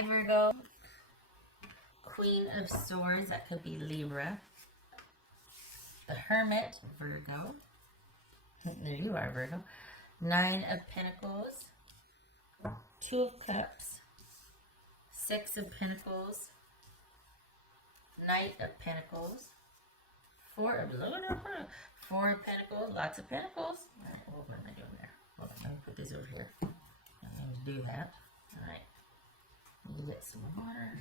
Hi, Virgo. Queen of Swords, that could be Libra. The Hermit, Virgo. There you are, Virgo. Nine of Pentacles. Two of Cups. Six of Pentacles. Knight of Pentacles. Four of Pentacles. Lots of Pentacles. All right, what am I doing there? Hold on, let me put these over here. I'm going to do that. All right. Let me get some water.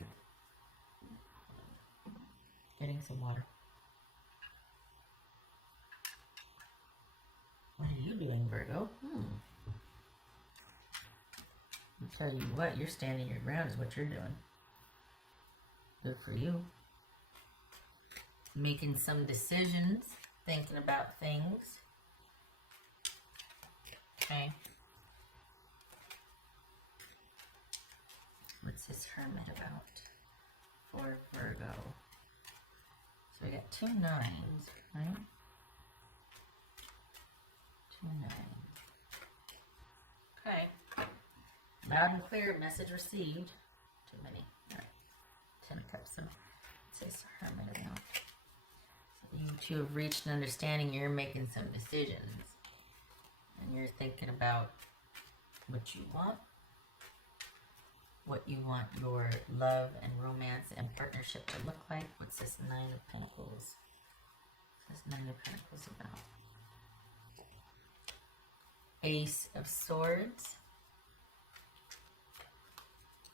Getting some water. What are you doing, Virgo? I'll tell you what, you're standing your ground is what you're doing. Good for you. Making some decisions, thinking about things. Okay. What's this Hermit about? For Virgo. So we got 2 nines, right? 2 nines. Okay. Loud and clear, message received. Too many. Alright. 10 of Cups. So what's this Hermit about? So you two have reached an understanding. You're making some decisions. And you're thinking about what you want. What you want your love and romance and partnership to look like. What's this Nine of Pentacles? What's this Nine of Pentacles about? Ace of Swords.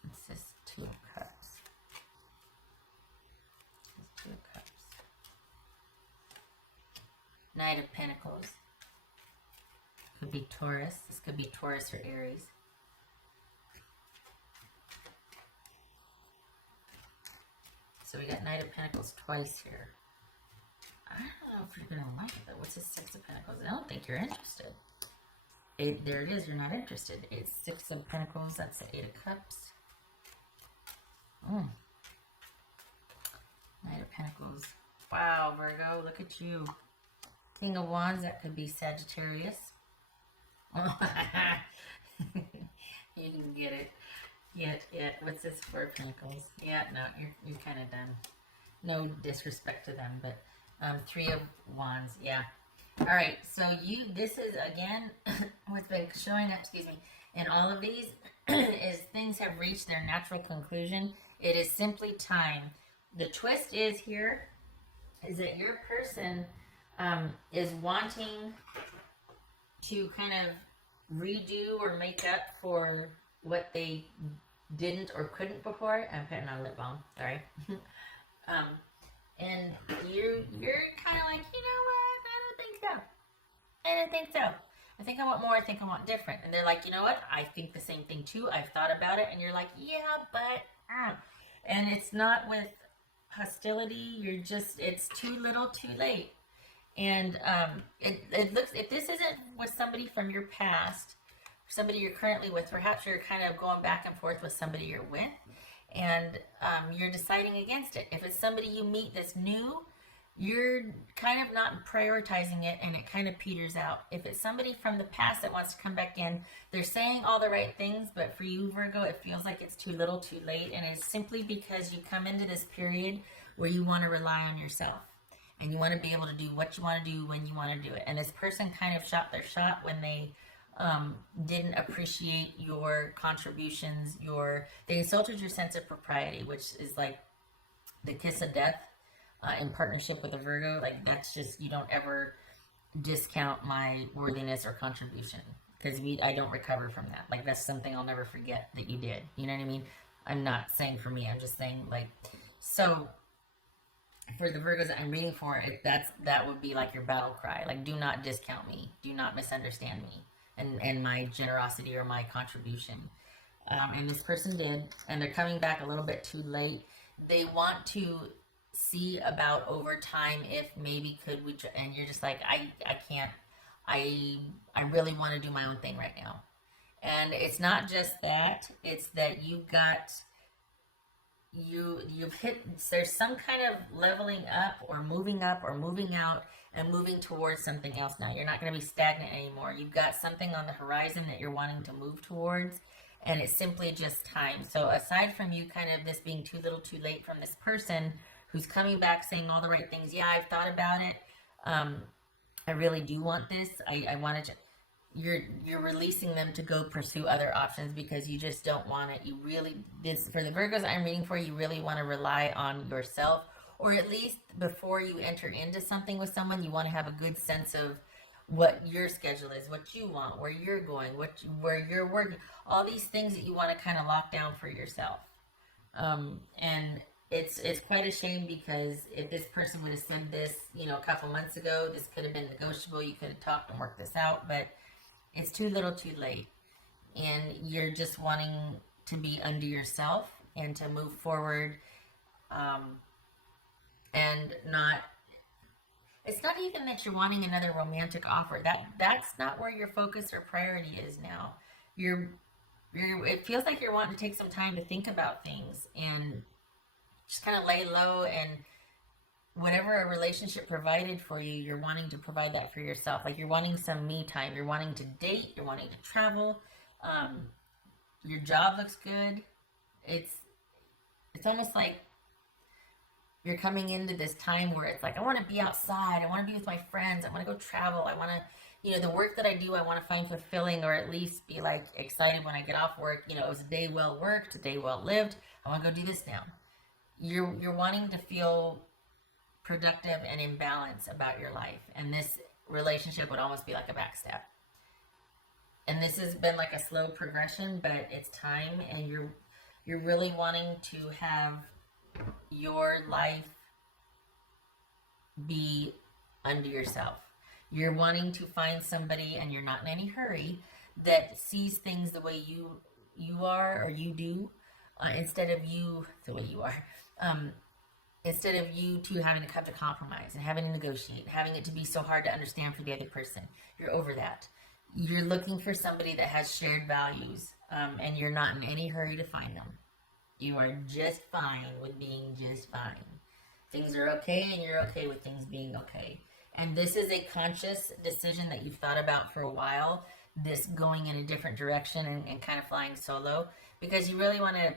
What's this Two of Cups? This Two of Cups. Knight of Pentacles. Could be Taurus. This could be Taurus or Aries. So we got Knight of Pentacles twice here. I don't know if you're going to like it, though. What's this Six of Pentacles? I don't think you're interested. There it is. You're not interested. It's Six of Pentacles. That's the Eight of Cups. Knight of Pentacles. Wow, Virgo. Look at you. King of Wands. That could be Sagittarius. You can get it. Yet. What's this Four of Pentacles? Yeah, no, you're kind of done. No disrespect to them, but Three of Wands, yeah. All right, so this is, again, what's been showing up, in all of these is things have reached their natural conclusion. It is simply time. The twist is here, is that your person is wanting to kind of redo or make up for what they didn't or couldn't before. I'm putting on lip balm, sorry. And you're kind of like, you know what, I don't think so. I think I want more, I think I want different. And they're like, you know what, I think the same thing too. I've thought about it. And you're like, yeah, but, and it's not with hostility. You're just, it's too little too late. And it looks, if this isn't with somebody from your past, somebody you're currently with, perhaps you're kind of going back and forth with somebody you're with, and you're deciding against it. If it's somebody you meet that's new, you're kind of not prioritizing it, and it kind of peters out. If it's somebody from the past that wants to come back in, they're saying all the right things, but for you, Virgo, it feels like it's too little too late, and it's simply because you come into this period where you want to rely on yourself. And you want to be able to do what you want to do when you want to do it. And this person kind of shot their shot when they didn't appreciate your contributions. They insulted your sense of propriety, which is like the kiss of death in partnership with a Virgo. Like, that's just, you don't ever discount my worthiness or contribution, because I don't recover from that. Like, that's something I'll never forget that you did. You know what I mean? I'm not saying for me. I'm just saying, like, so for the Virgos that I'm reading for, that would be like your battle cry. Like, do not discount me. Do not misunderstand me and my generosity or my contribution. And this person did, and they're coming back a little bit too late. They want to see about over time if maybe could we, and you're just like, I can't. I really want to do my own thing right now. And it's not just that. It's that you've hit, there's some kind of leveling up or moving out and moving towards something else now. You're not going to be stagnant anymore. You've got something on the horizon that you're wanting to move towards, and it's simply just time. So aside from you kind of this being too little too late from this person who's coming back saying all the right things, yeah, I've thought about it. I really do want this. I wanted to. You're releasing them to go pursue other options because you just don't want it. You really, this for the Virgos I'm reading for, you really want to rely on yourself, or at least before you enter into something with someone, you want to have a good sense of what your schedule is, what you want, where you're going, where you're working, all these things that you want to kind of lock down for yourself. And it's quite a shame because if this person would have said this, a couple months ago, this could have been negotiable. You could have talked and worked this out, but it's too little too late. And you're just wanting to be under yourself and to move forward, and not, it's not even that you're wanting another romantic offer. That's not where your focus or priority is now. It feels like you're wanting to take some time to think about things and just kind of lay low, and whatever a relationship provided for you, you're wanting to provide that for yourself. Like you're wanting some me time. You're wanting to date. You're wanting to travel. Your job looks good. It's almost like you're coming into this time where it's like, I want to be outside. I want to be with my friends. I want to go travel. I want to, the work that I do, I want to find fulfilling, or at least be like excited when I get off work. It was a day well worked, a day well lived. I want to go do this now. You're wanting to feel productive and in balance about your life, and this relationship would almost be like a backstep. And this has been like a slow progression, but it's time, and you're really wanting to have your life be under yourself. You're wanting to find somebody, and you're not in any hurry, that sees things the way you are, or you do, instead of you the way you are. Instead of you two having to come to compromise and having to negotiate, having it to be so hard to understand for the other person. You're over that. You're looking for somebody that has shared values, and you're not in any hurry to find them. You are just fine with being just fine. Things are okay, and you're okay with things being okay. And this is a conscious decision that you've thought about for a while, this going in a different direction and kind of flying solo, because you really want to,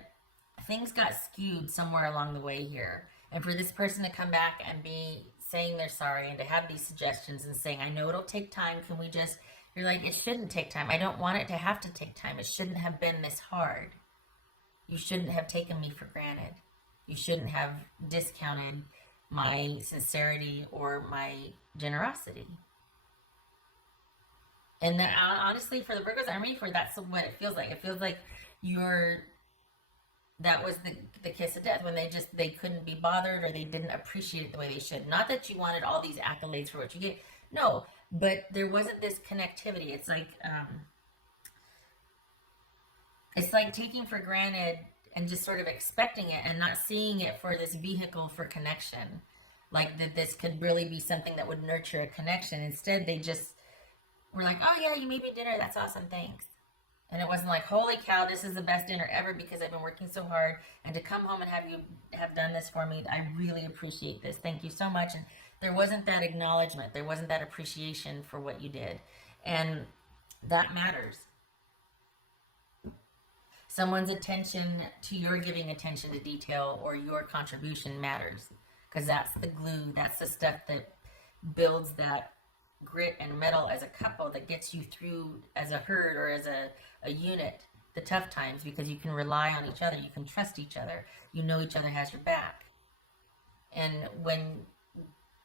things got skewed somewhere along the way here. And for this person to come back and be saying they're sorry, and to have these suggestions and saying, I know it'll take time, can we just, you're like, it shouldn't take time. I don't want it to have to take time. It shouldn't have been this hard. You shouldn't have taken me for granted. You shouldn't have discounted my sincerity or my generosity. And that, honestly, for the Virgos I'm reading for, that's what it feels like. It feels like that was the kiss of death, when they couldn't be bothered, or they didn't appreciate it the way they should. Not that you wanted all these accolades for what you get. No, but there wasn't this connectivity. It's like taking for granted and just sort of expecting it and not seeing it for this vehicle for connection. Like that this could really be something that would nurture a connection. Instead, they just were like, oh yeah, you made me dinner. That's awesome. Thanks. And it wasn't like, holy cow, this is the best dinner ever because I've been working so hard, and to come home and have you have done this for me, I really appreciate this. Thank you so much. And there wasn't that acknowledgement. There wasn't that appreciation for what you did. And that matters. Someone's attention to your giving attention to detail or your contribution matters, because that's the glue. That's the stuff that builds that grit and metal as a couple, that gets you through as a herd or as a unit the tough times, because you can rely on each other, you can trust each other, you know each other has your back. And when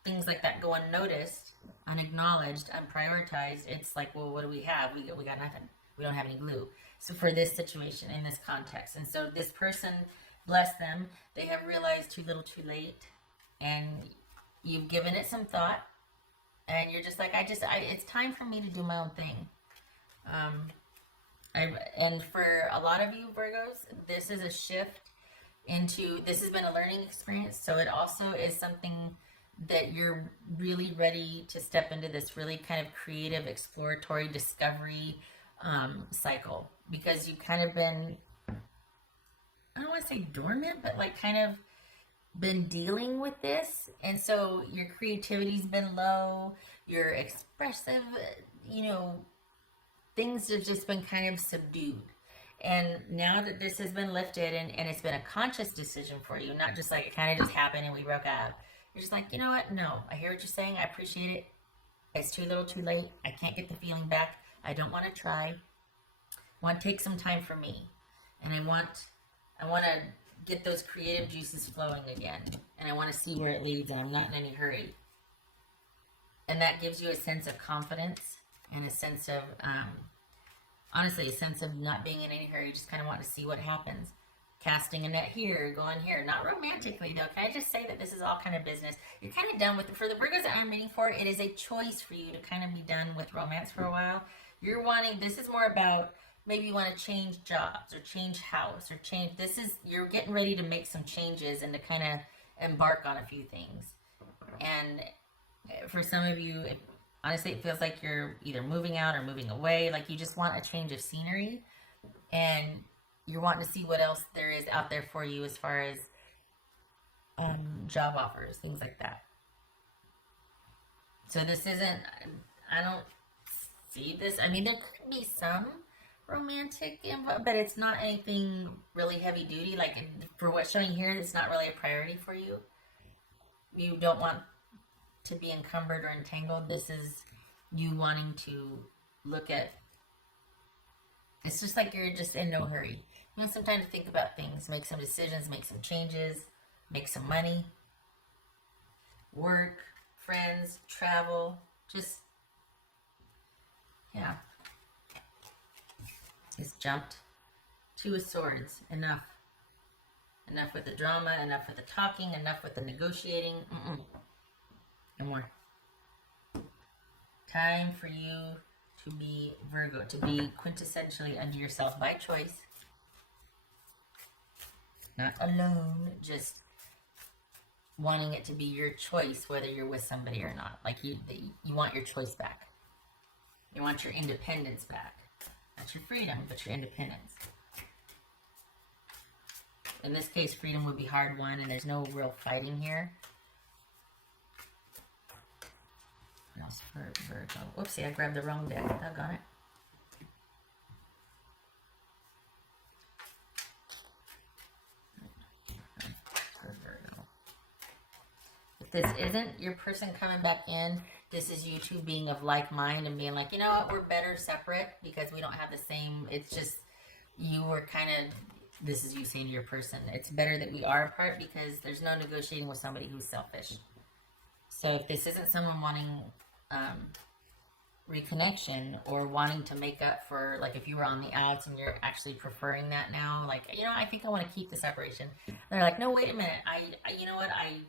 things like that go unnoticed, unacknowledged, unprioritized, it's like, well, what do we have? We got nothing. We don't have any glue. So for this situation, in this context, and so this person, bless them, they have realized too little too late, and you've given it some thought, and you're just like, it's time for me to do my own thing. And for a lot of you Virgos, this is a shift into, this has been a learning experience, so it also is something that you're really ready to step into this really kind of creative, exploratory, discovery cycle, because you've kind of been, I don't want to say dormant, but like kind of been dealing with this, and so your creativity's been low, your expressive, things have just been kind of subdued, And now that this has been lifted and it's been a conscious decision for you, not just like it kind of just happened and we broke up. You're just like, you know what? No, I hear what you're saying. I appreciate it. It's too little too late. I can't get the feeling back. I don't want to try. I want to take some time for me. And I want to get those creative juices flowing again. And I want to see where it leads, and I'm not in any hurry. And that gives you a sense of confidence and a sense of, honestly, a sense of not being in any hurry. You just kind of want to see what happens. Casting a net here, going here. Not romantically, though. Can I just say that this is all kind of business? You're kind of done with it. For the Virgos that I'm reading for, it is a choice for you to kind of be done with romance for a while. You're wanting, this is more about, maybe you want to change jobs or change house or change, you're getting ready to make some changes and to kind of embark on a few things. And for some of you, honestly, it feels like you're either moving out or moving away. Like you just want a change of scenery. And you're wanting to see what else there is out there for you as far as job offers, things like that. So this isn't, I don't see this. I mean, there could be some romantic involved, but it's not anything really heavy duty. Like for what's showing here, it's not really a priority for you. You don't want to be encumbered or entangled. This is you wanting to look at, it's just like you're just in no hurry. You want some time to think about things, make some decisions, make some changes, make some money, work, friends, travel, just, yeah. It's jumped. 2 of Swords. Enough. Enough with the drama, enough with the talking, enough with the negotiating. No more. Time for you to be Virgo, to be quintessentially unto yourself by choice. Not alone, just wanting it to be your choice whether you're with somebody or not. Like you want your choice back. You want your independence back. Not your freedom, but your independence. In this case, freedom would be hard won, and there's no real fighting here. What else for Virgo? Whoopsie, I grabbed the wrong deck. Doggone it. If this isn't your person coming back in, this is you two being of like mind and being like, you know what, we're better separate because we don't have the same, it's just, you were kind of, this is you saying to your person, it's better that we are apart because there's no negotiating with somebody who's selfish. So if this isn't someone wanting reconnection or wanting to make up for, like if you were on the outs and you're actually preferring that now, like, you know, I think I want to keep the separation. And they're like, no, wait a minute, I you know what, I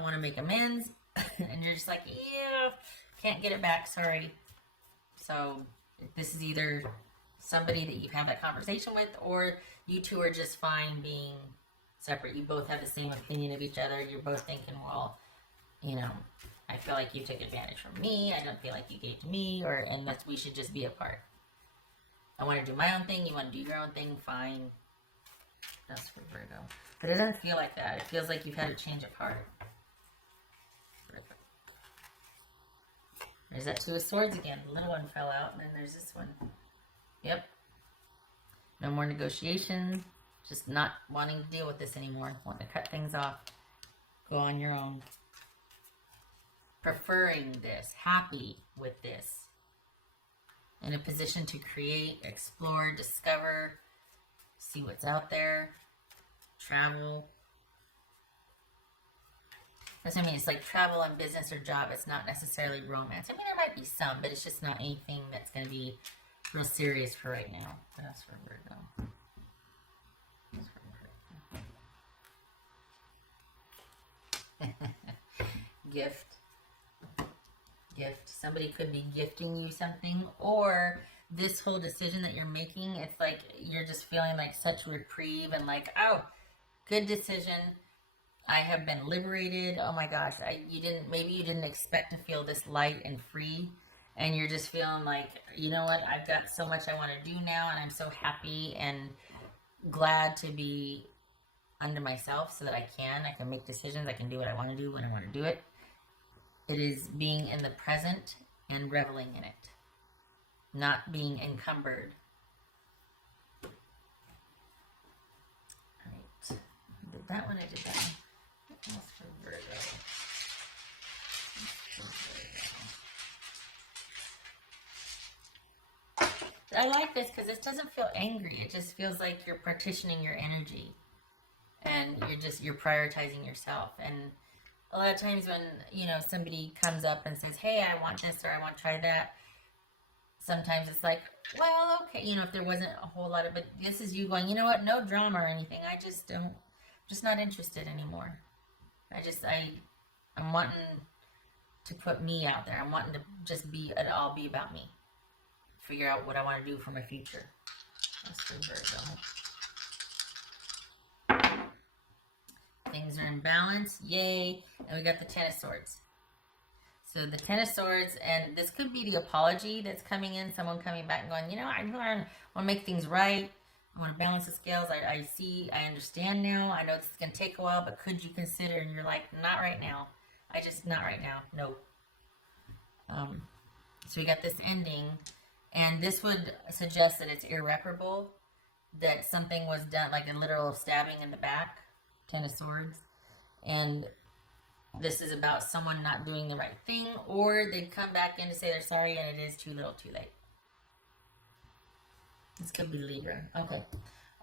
want to make amends. And you're just like, yeah, can't get it back, sorry. So this is either somebody that you have that conversation with, or you two are just fine being separate. You both have the same opinion of each other. You're both thinking, well, you know, I feel like you took advantage from me. I don't feel like you gave to me, and that we should just be apart. I want to do my own thing. You want to do your own thing. Fine. That's for Virgo. But it doesn't feel like that. It feels like you've had a change of heart. There's that 2 of Swords again. The little one fell out, and then there's this one. Yep. No more negotiation. Just not wanting to deal with this anymore. Wanting to cut things off. Go on your own. Preferring this. Happy with this. In a position to create, explore, discover, see what's out there, travel. That's what I mean. It's like travel and business or job. It's not necessarily romance. I mean, there might be some, but it's just not anything that's going to be real serious for right now. That's for Virgo. That's for Virgo. Gift. Somebody could be gifting you something, or this whole decision that you're making, it's like you're just feeling like such reprieve and like, oh, good decision. I have been liberated. Oh my gosh, maybe you didn't expect to feel this light and free, and you're just feeling like, you know what, I've got so much I want to do now, and I'm so happy and glad to be under myself so that I can make decisions, I can do what I want to do when I want to do it. It is being in the present and reveling in it, not being encumbered that one I did that one. What else for Virgo? I like this because this doesn't feel angry. It just feels like you're partitioning your energy. And you're prioritizing yourself. And a lot of times when, you know, somebody comes up and says, hey, I want this or I want to try that, sometimes it's like, well, okay, you know, if there wasn't a whole lot of, but this is you going, you know what, no drama or anything. I just don't, just not interested anymore. I'm wanting to put me out there. I'm wanting to just be, it all be about me. Figure out what I want to do for my future. That's for Virgo. Things are in balance. Yay. And we got the Ten of Swords. So the Ten of Swords, and this could be the apology that's coming in. Someone coming back and going, you know, I want to make things right. I want to balance the scales. I understand now. I know this is going to take a while, but could you consider? And you're like, not right now. Not right now. Nope. So we got this ending. And this would suggest that it's irreparable. That something was done, like a literal stabbing in the back. Ten of Swords. And this is about someone not doing the right thing, or they come back in to say they're sorry and it is too little too late. This could be Libra. Okay.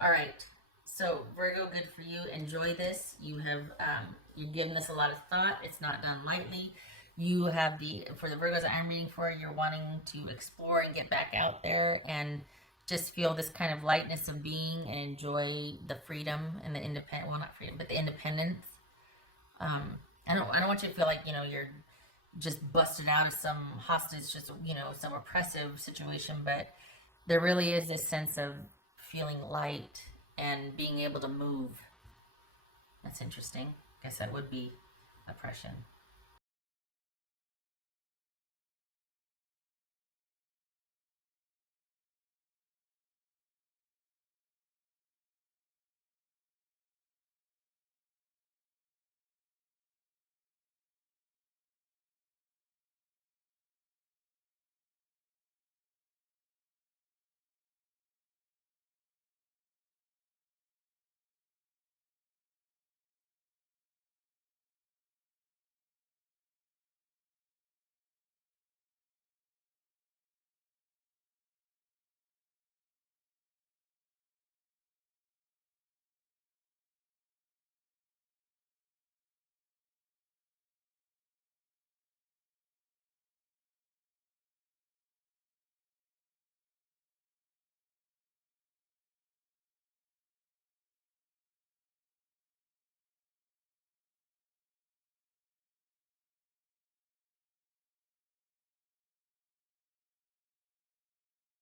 All right. So Virgo, good for you. Enjoy this. You have, you've given this a lot of thought. It's not done lightly. You have for the Virgos that I'm reading for, you're wanting to explore and get back out there and just feel this kind of lightness of being and enjoy the freedom and the independent, well, not freedom, but the independence. I don't want you to feel like, you know, you're just busted out of some hostage, just, you know, some oppressive situation, but there really is this sense of feeling light and being able to move. That's interesting. I guess that would be oppression.